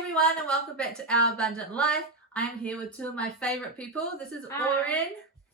everyone, and welcome back to Our Abundant Life. I am here with two of my favourite people. This is Auron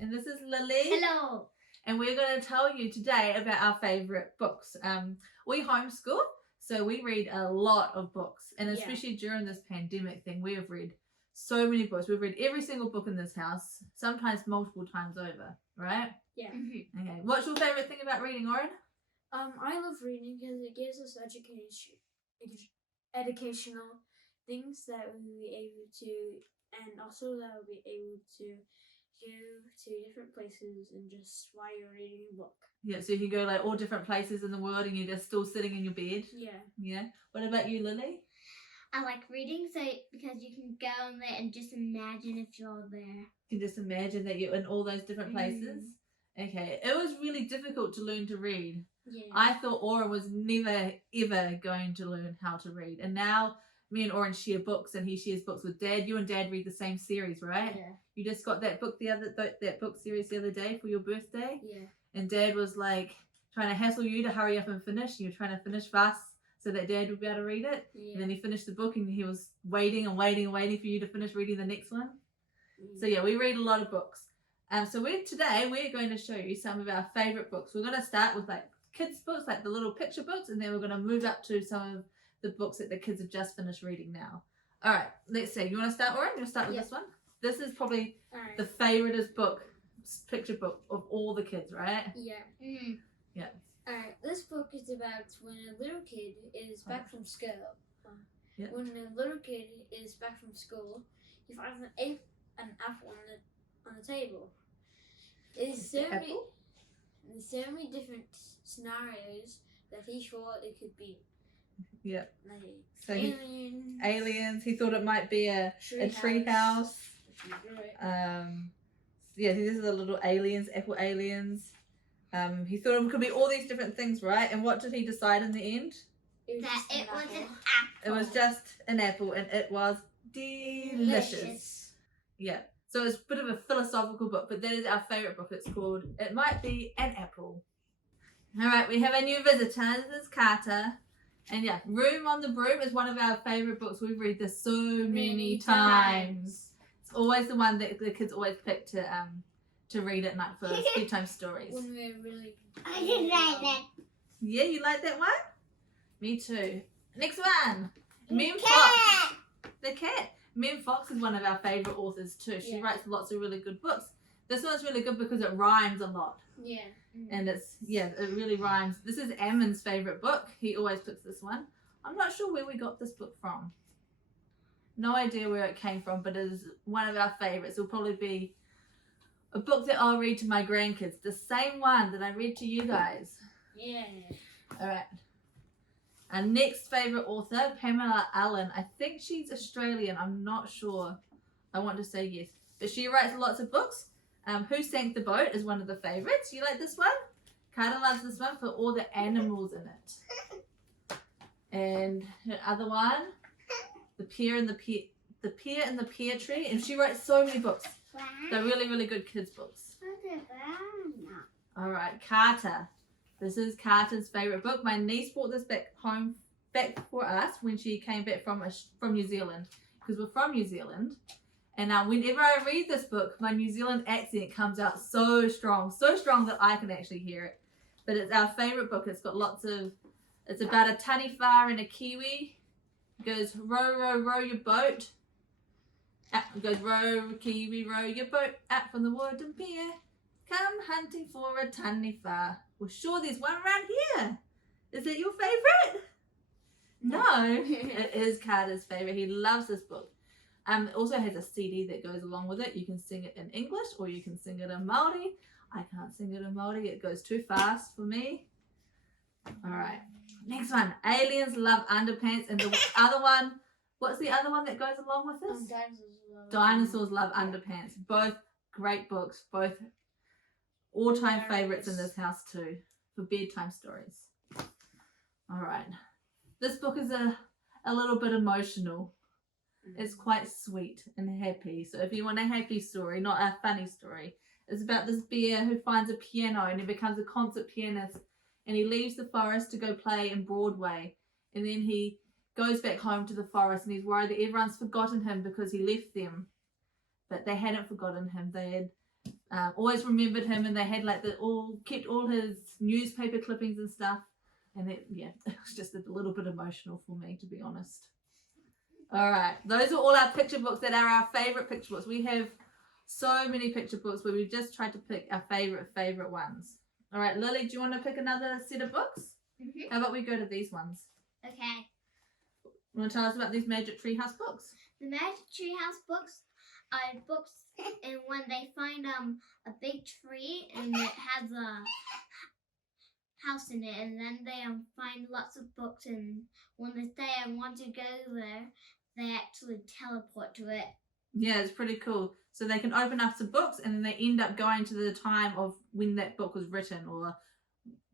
and this is Lili. Hello. And we're going to tell you today about our favourite books. We homeschool, so we read a lot of books. And especially during this pandemic thing, we have read so many books. We've read every single book in this house, sometimes multiple times over, right? Yeah. Okay. What's your favourite thing about reading, Auron? I love reading because it gives us educational things that we'll be able to, and also that we'll be able to go to different places and just while you're reading a book. Yeah, so you can go like all different places in the world and you're just still sitting in your bed. Yeah. Yeah. What about you, Lili? I like reading because you can go on there and just imagine if you're there. You can just imagine that you're in all those different places. Okay. It was really difficult to learn to read. Yeah. I thought Auron was never ever going to learn how to read, and now me and Auron share books, and he shares books with Dad. You and Dad read the same series, right? Yeah. You just got that book that book series the other day for your birthday. Yeah. And Dad was like trying to hassle you to hurry up and finish. You were trying to finish fast so that Dad would be able to read it. Yeah. And then he finished the book, and he was waiting for you to finish reading the next one. So yeah, we read a lot of books. So today we're going to show you some of our favourite books. We're going to start with like kids books, like the little picture books, and then we're going to move up to some of the books that the kids have just finished reading now. All right, let's see. You want to start, Auron? You want to start with this one? This is probably the favouriteest book, picture book of all the kids, right? Yeah. Yeah. Alright, this book is about when a little kid is back from school. When a little kid is back from school, he finds an apple on the table. There's so many different scenarios that he thought it could be. Yeah. Like So aliens. He thought it might be a tree house. Yeah, these are the little aliens, apple aliens. He thought it could be all these different things, right? And what did he decide in the end? It was an apple. It was just an apple, and it was delicious. Yeah. So it's a bit of a philosophical book, but that is our favourite book. It's called It Might Be an Apple. All right, we have a new visitor. This is Carter. And yeah, Room on the Broom is one of our favourite books. We've read this so many times. It's always the one that the kids always pick to read at night for bedtime stories. When we're really... I didn't like that. Yeah, you like that one? Me too. Next one. Mem Cat. Fox. The cat. Mem Fox is one of our favourite authors too. She Yeah. writes lots of really good books. This one's really good because it rhymes a lot. Yeah. And it really rhymes. This is Ammon's favourite book. He always picks this one. I'm not sure where we got this book from. No idea where it came from, but it is one of our favourites. It'll probably be a book that I'll read to my grandkids. The same one that I read to you guys. Yeah. Alright. Our next favourite author, Pamela Allen. I think she's Australian. I'm not sure. I want to say yes. But she writes lots of books. Who Sank the Boat is one of the favourites. You like this one? Carter loves this one for all the animals in it. And her other one, The Pear and the Pear Tree. And she writes so many books. They're really, really good kids' books. Alright, Carter. This is Carter's favourite book. My niece brought this back for us when she came back from New Zealand. Because we're from New Zealand. And whenever I read this book, my New Zealand accent comes out so strong that I can actually hear it. But it's our favourite book. It's about a taniwha and a kiwi. It goes, row, row, row your boat. It goes, row, kiwi, row your boat out from the wooden pier. Come hunting for a taniwha. Well, sure, there's one around here. Is it your favourite? No, it is Carter's favourite. He loves this book. It also has a CD that goes along with it. You can sing it in English or you can sing it in Māori. I can't sing it in Māori. It goes too fast for me. All right. Next one. Aliens Love Underpants. And the other one, what's the other one that goes along with this? Dinosaurs Love Underpants. Both great books. Both all-time favourites in this house too for bedtime stories. All right. This book is a little bit emotional. It's quite sweet and happy. So if you want a happy story, not a funny story, it's about this bear who finds a piano and he becomes a concert pianist, and he leaves the forest to go play in Broadway, and then he goes back home to the forest, and he's worried that everyone's forgotten him because he left them. But they hadn't forgotten him. They had always remembered him, and they had like kept all his newspaper clippings and stuff. And it was just a little bit emotional for me, to be honest. All right, those are all our picture books that are our favorite picture books. We have so many picture books, but we've just tried to pick our favorite ones. All right, Lily, do you want to pick another set of books? Mm-hmm. How about we go to these ones? Okay. You want to tell us about these Magic Treehouse books? The Magic Treehouse books are books, and when they find a big tree and it has a house in it, and then they find lots of books, and when they say I want to go there, they actually teleport to it. Yeah, it's pretty cool. So they can open up some books, and then they end up going to the time of when that book was written, or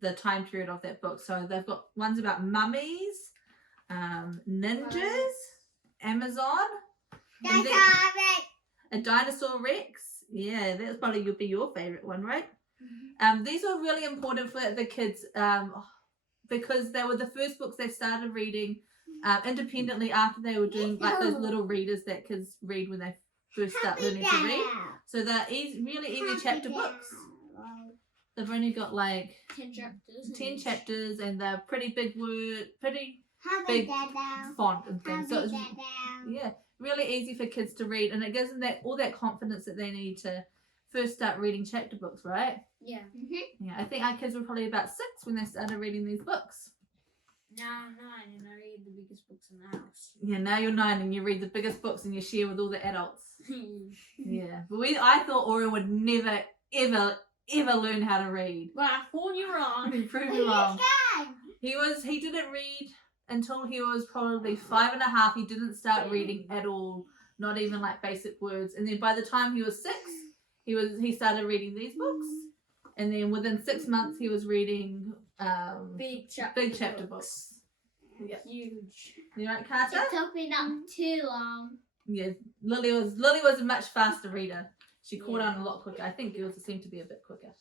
the time period of that book. So they've got ones about mummies, ninjas, Amazon, a dinosaur Rex. Yeah, that's probably be your favorite one, right? Mm-hmm. These are really important for the kids because they were the first books they started reading independently after they were doing like those little readers that kids read when they first start learning to read. So they're really easy chapter books. They've only got like 10 chapters, and they're pretty big big font and things. So it's really easy for kids to read, and it gives them all that confidence that they need to first start reading chapter books, right? Yeah. Mm-hmm. Yeah, I think our kids were probably about 6 when they started reading these books. Now I'm 9 and I read the biggest books in the house. Yeah, now you're 9 and you read the biggest books and you share with all the adults. Yeah, but I thought Auron would never, ever learn how to read. Well, I thought you were wrong. You proved me wrong. He didn't read until he was probably 5 and a half. He didn't start reading at all, not even like basic words. And then by the time he was 6, he started reading these books. And then within 6 months he was reading big chapter books. Yeah. Huge. You right, Carter? It took me not too long. Yeah, Lily was a much faster reader. She caught on a lot quicker. I think girls seem to be a bit quicker.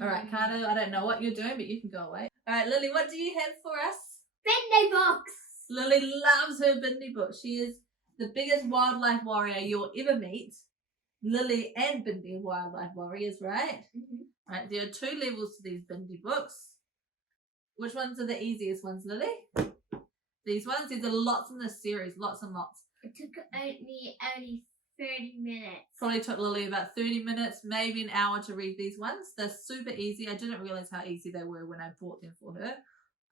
All right, Carter, I don't know what you're doing, but you can go away. All right, Lily, what do you have for us? Bindi Books. Lily loves her Bindi Books. She is the biggest wildlife warrior you'll ever meet. Lily and Bindi are wildlife warriors, right? Mm-hmm. Right, there are 2 levels to these Bindi Books. Which ones are the easiest ones, Lily? These ones. There's lots in this series, lots and lots. It took me only 30 minutes. Probably took Lily about 30 minutes, maybe an hour to read these ones. They're super easy. I didn't realize how easy they were when I bought them for her.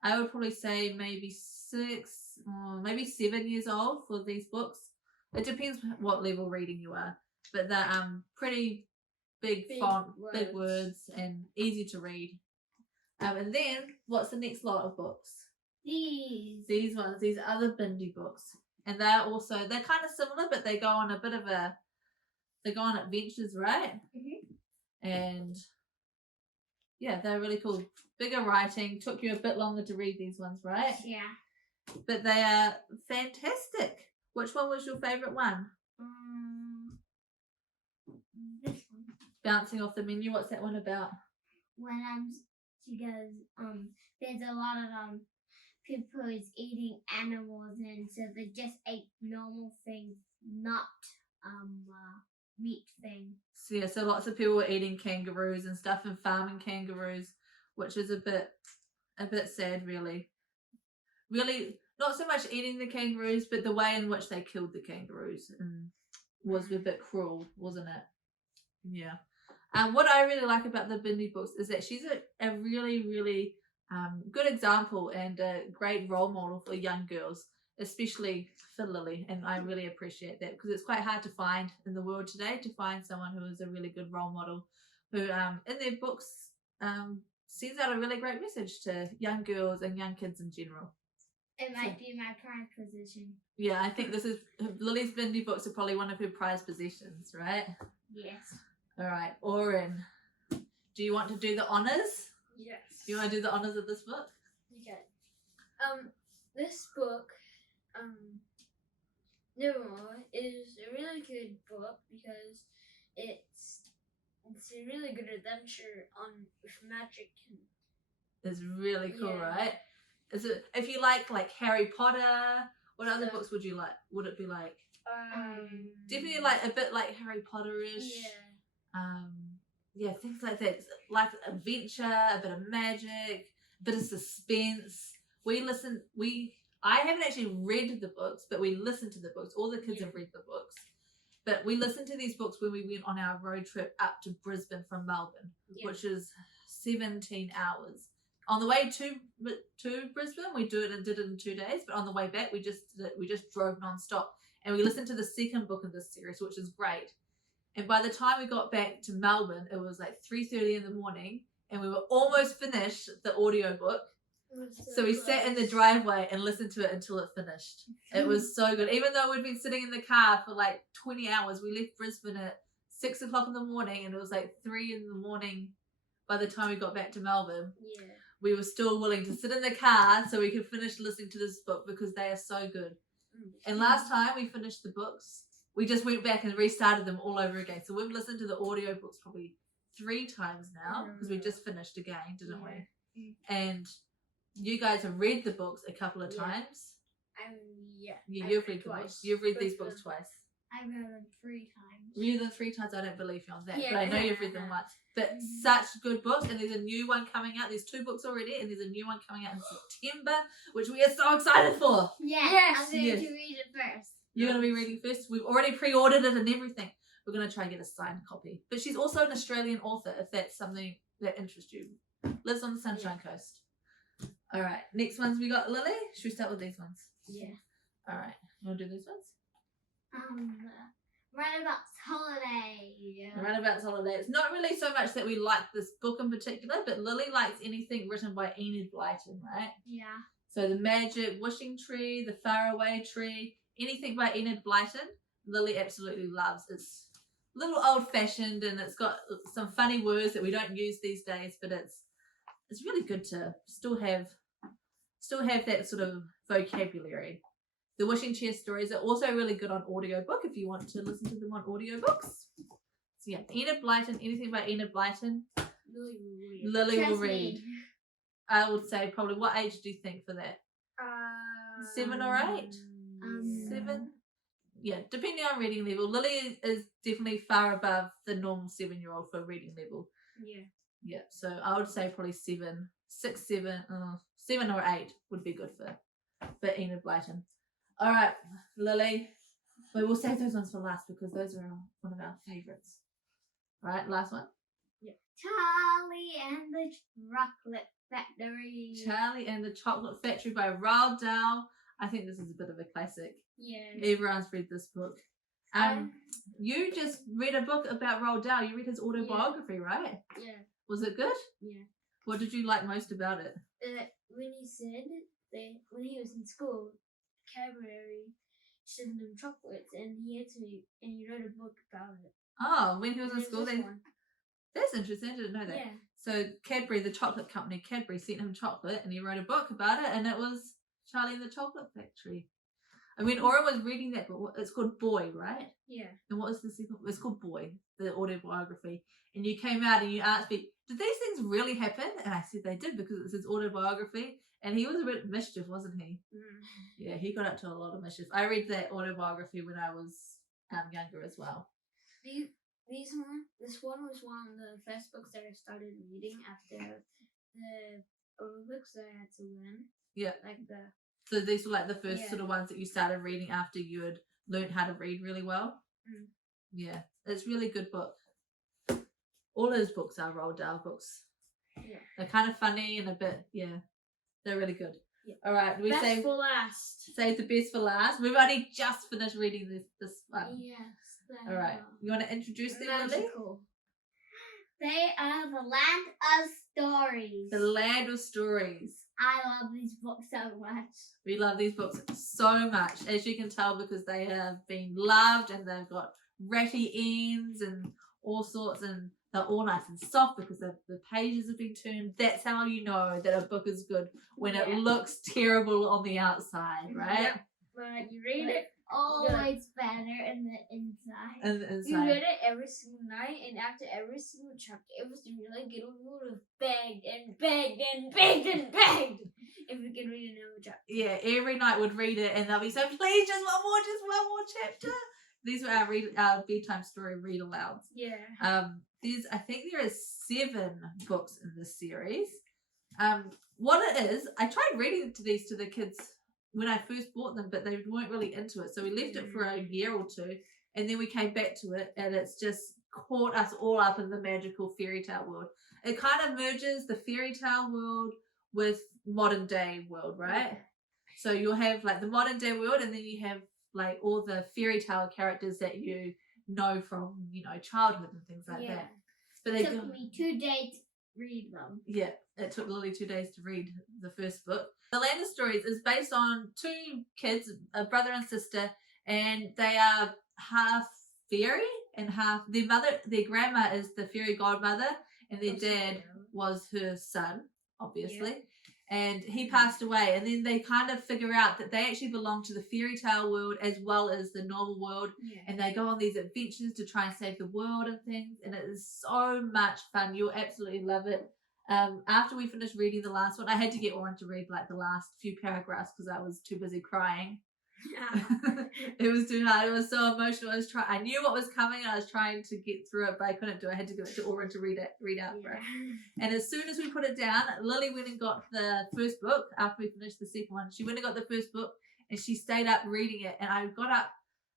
I would probably say maybe 6, maybe 7 years old for these books. It depends what level reading you are, but they're pretty big font, big words, and easy to read. And then, what's the next lot of books? These ones, these other Bindi books. And they're kind of similar, but they go on adventures, right? Mm-hmm. And yeah, they're really cool. Bigger writing, took you a bit longer to read these ones, right? Yeah. But they are fantastic. Which one was your favourite one? This one. Bouncing off the menu, what's that one about? When she goes, there's a lot of people who's eating animals, and so they just ate normal things, not meat things. So yeah, so lots of people were eating kangaroos and stuff and farming kangaroos, which is a bit sad, really. Really, not so much eating the kangaroos, but the way in which they killed the kangaroos was a bit cruel, wasn't it? Yeah. What I really like about the Bindi books is that she's a really, really good example and a great role model for young girls, especially for Lily, and I really appreciate that because it's quite hard to find in the world today, to find someone who is a really good role model who in their books sends out a really great message to young girls and young kids in general. It might be my prime position. Yeah, I think this is Lily's Bindi books are probably one of her prized possessions, right? Yes. All right, Auron, do you want to do the honours? Yes. Do you want to do the honours of this book? Okay. This book, Nevermore, is a really good book because it's a really good adventure with magic. It's really cool, Yeah. right? Is it if you like Harry Potter What other So- books would you like? Would it be like definitely Um, like a bit like Harry Potter-ish? Yeah. Yeah, things like that, like adventure, a bit of magic, a bit of suspense. I haven't actually read the books, but we listened to the books. All the kids Yeah. have read the books, but we listened to these books when we went on our road trip up to Brisbane from Melbourne, Yeah. which is 17 hours. On the way to Brisbane, we did it in 2 days, but on the way back, we just drove non-stop, and we listened to the second book of this series, which is great. And by the time we got back to Melbourne, it was like 3:30 in the morning, and we were almost finished the audiobook. So we sat in the driveway and listened to it until it finished. It was so good. Even though we'd been sitting in the car for like 20 hours, we left Brisbane at 6 o'clock in the morning, and it was like 3 in the morning by the time we got back to Melbourne. Yeah. We were still willing to sit in the car so we could finish listening to this book because they are so good. And last time we finished the books, we just went back and restarted them all over again. So we've listened to the audiobooks probably 3 times now because we just finished again, didn't we? And you guys have read the books a couple of times. Yeah. You've read the books. You've read these books twice. I read them 3 times. Read them 3 times. I don't believe you on that, Yeah, but I know yeah, you've read them once. But such good books, and there's a new one coming out. There's 2 books already, and there's a new one coming out in September, which we are so excited for. Yes. I'm going Yes. to read it first. You're going to be reading first. We've already pre-ordered it and everything. We're going to try and get a signed copy. But she's also an Australian author, if that's something that interests you. Lives on the Sunshine Coast. All right. Next ones we got, Lily. Should we start with these ones? Yeah. All right. You want to do these ones? Runabout's Holiday. Runabout's Holiday. It's not really so much that we like this book in particular, but Lily likes anything written by Enid Blyton, right? Yeah. So the Magic Wishing Tree, the Faraway Tree, anything by Enid Blyton, Lily absolutely loves. It's a little old-fashioned and it's got some funny words that we don't use these days, but it's really good to still have that sort of vocabulary. The Wishing Chair stories are also really good on audiobook if you want to listen to them on audiobooks. So yeah, Enid Blyton, anything by Enid Blyton, Lily will read. I would say probably, what age do you think for that? 7 or 8? 7? Yeah, depending on reading level. Lily is definitely far above the normal 7-year-old for reading level. Yeah. Yeah, so I would say probably 7, 6, 7, 7 or 8 would be good for Enid Blyton. All right, Lily. But we'll save those ones for last because those are one of our favourites. All right, last one. Charlie and the Chocolate Factory. Charlie and the Chocolate Factory by Roald Dahl. I think this is a bit of a classic. Yeah. Everyone's read this book. You just read a book about Roald Dahl. You read his autobiography, right? Yeah. Was it good? Yeah. What did you like most about it? When he said that when he was in school, Cadbury sent him chocolates, and he wrote a book about it. Oh, when he was in There's school, this then one. that's interesting. I didn't know that. Yeah. So Cadbury, the chocolate company, Cadbury sent him chocolate, and he wrote a book about it, and it was Charlie and the Chocolate Factory. I mean, Auron was reading that book. It's called Boy, right? Yeah. And what was the second? It's called Boy, the autobiography. And you came out and you asked me, did these things really happen? And I said they did because it's his autobiography. And he was a bit mischief, wasn't he? Yeah, he got up to a lot of mischief. I read that autobiography when I was younger as well. This one was one of the first books that I started reading after the books that I had to learn. Yeah. So these were like the first sort of ones that you started reading after you had learned how to read really well. Yeah, it's a really good book. All his books are Roald Dahl books. Yeah. They're kind of funny and a bit, they're really good. Yeah. All right, we best save for last. Save the best for last. We've only just finished reading this one. Yes. All right, you want to introduce them, Lily? Magical. They are the Land of Stories. The Land of Stories. I love these books so much. We love these books so much, as you can tell, because they have been loved and they've got ratty ends and all sorts, and they're all nice and soft because the pages have been turned. That's how you know that a book is good, when it looks terrible on the outside, right? Yep. But you read it. Always better in the inside. And the inside. You read it every single night, and after every single chapter, it was really good. We would have begged and begged and begged and begged if we could read another chapter. Yeah, every night would read it, and they'll be so, please, just one more chapter. These were our bedtime story read alouds. Yeah. I think there is 7 books in this series. What it is, I tried reading these to the kids when I first bought them, but they weren't really into it. So we left it for a year or 2, and then we came back to it, and it's just caught us all up in the magical fairy tale world. It kind of merges the fairy tale world with modern day world, right? So you'll have like the modern day world, and then you have like all the fairy tale characters that you know from, childhood and things like that. But it took me 2 days to read them. Yeah, it took Lily 2 days to read the first book. The Land of Stories is based on 2 kids, a brother and sister, and they are half fairy and half their grandma is the fairy godmother, and their dad was her son, obviously. Yeah. And he passed away, and then they kind of figure out that they actually belong to the fairy tale world as well as the normal world, and they go on these adventures to try and save the world and things, and it is so much fun. You'll absolutely love it. After we finished reading the last one, I had to get Auron to read like the last few paragraphs because I was too busy crying. It was too hard. It was so emotional. I knew what was coming, and I was trying to get through it, but I couldn't do it. I had to give it to Auron to read out for it. And as soon as we put it down, Lily went and got the first book after we finished the second one. She went and got the first book, and she stayed up reading it. And I got up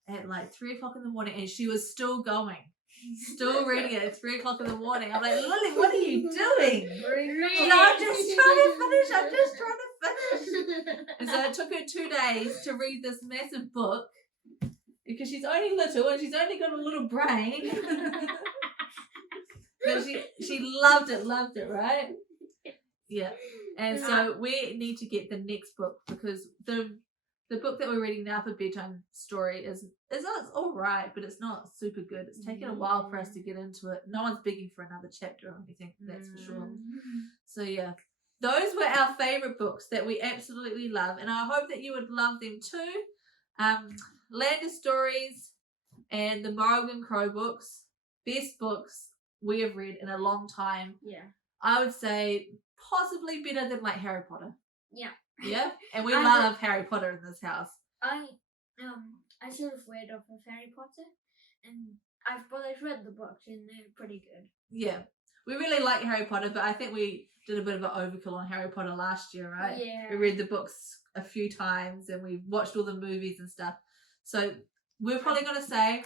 at like 3 o'clock in the morning, and she was still going. Still reading it at 3 o'clock in the morning. I'm like, Lily, what are you doing? I'm just trying to finish. And so it took her 2 days to read this massive book because she's only little and she's only got a little brain. But she loved it, right? Yeah. And so we need to get the next book because the book that we're reading now for bedtime story is all right, but it's not super good. It's taken a while for us to get into it. No one's begging for another chapter or anything, that's for sure. So yeah, those were our favourite books that we absolutely love, and I hope that you would love them too. Land of Stories and the Morrigan Crow books, best books we have read in a long time. Yeah. I would say possibly better than like Harry Potter. Yeah. Yeah, and we love Harry Potter in this house. I sort of read off of Harry Potter, and I've read the books, and they're pretty good. Yeah, we really like Harry Potter, but I think we did a bit of an overkill on Harry Potter last year, right? Yeah. We read the books a few times, and we watched all the movies and stuff. So we're probably going to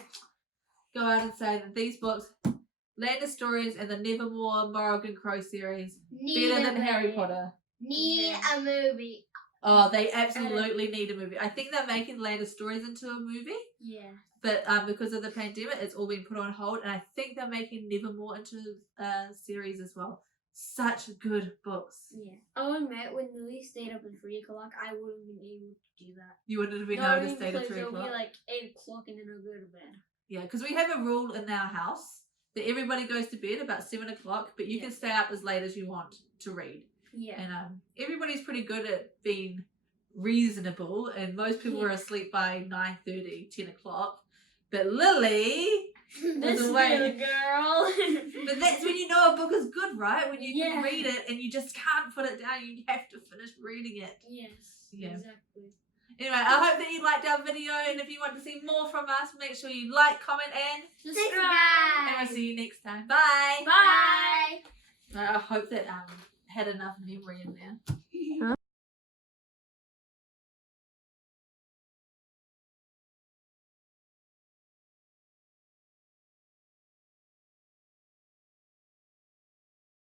go out and say that these books, Land of Stories and the Nevermore Morrigan Crow series, better than Harry Potter. Need a movie. Oh, they absolutely need a movie. I think they're making Land of Stories into a movie. Yeah. But because of the pandemic, it's all been put on hold. And I think they're making Nevermore into a series as well. Such good books. Yeah. I'll admit, when Lily stayed up at 3 o'clock, I wouldn't have been able to do that. You wouldn't have been able to stay at 3 o'clock? It'll be like 8 o'clock and then I'll go to bed. Yeah, because we have a rule in our house that everybody goes to bed about 7 o'clock, but you can stay up as late as you want to read. Yeah. And everybody's pretty good at being reasonable, and most people are asleep by 9:30, 10 o'clock. But Lily doesn't wait. Girl. But that's when you know a book is good, right? When you can read it and you just can't put it down. You have to finish reading it. Yes. Yeah. Exactly. Anyway, I hope that you liked our video, and if you want to see more from us, make sure you like, comment, and subscribe. And I'll see you next time. Bye. Bye. I hope that had enough memory in there.